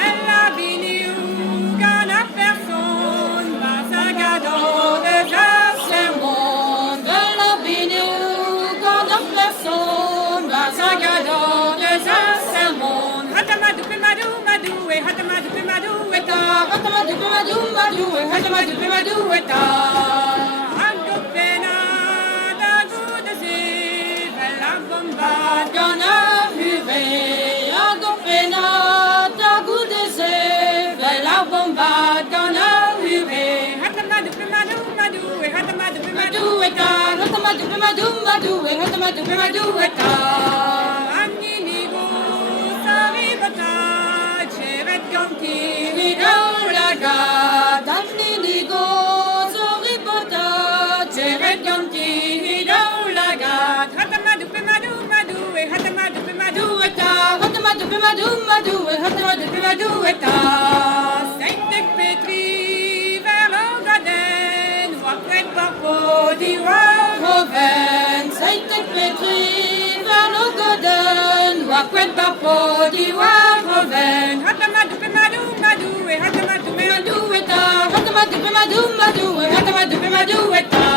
Elle a venu qu'un personne va s'agadant déjà ce monde. Elle a venu qu'un personne va s'agadant déjà ce monde. Hatamadu pimadu madu et hatamadu pimadu eta. Hatamadu pimadu madu et hatamadu pimadu eta. Agopena da gudesi bella bomba dona huve. Agopena da gudesi bella bomba dona huve. Hatamadu pimadu madu et hatamadu pimadu eta. Hatamadu pimadu madu et hatamadu pimadu eta. Aninigo saribata cheret ganti hidolaga. Aninigo saribata cheret ganti hidolaga. Hatamadu pimadu madu et hatamadu pimadu eta. Hatamadu pimadu madu et hatamadu pimadu eta. Seitek petri vers l'Ogaden, wakret parpo diwa hoven. Seitek petri vers l'Ogaden, wakret parpo diwa hoven. Hatamadu pimadu madu et hatamadu pimadu eta. Hatamadu pimadu madu et hatamadu pimadu eta.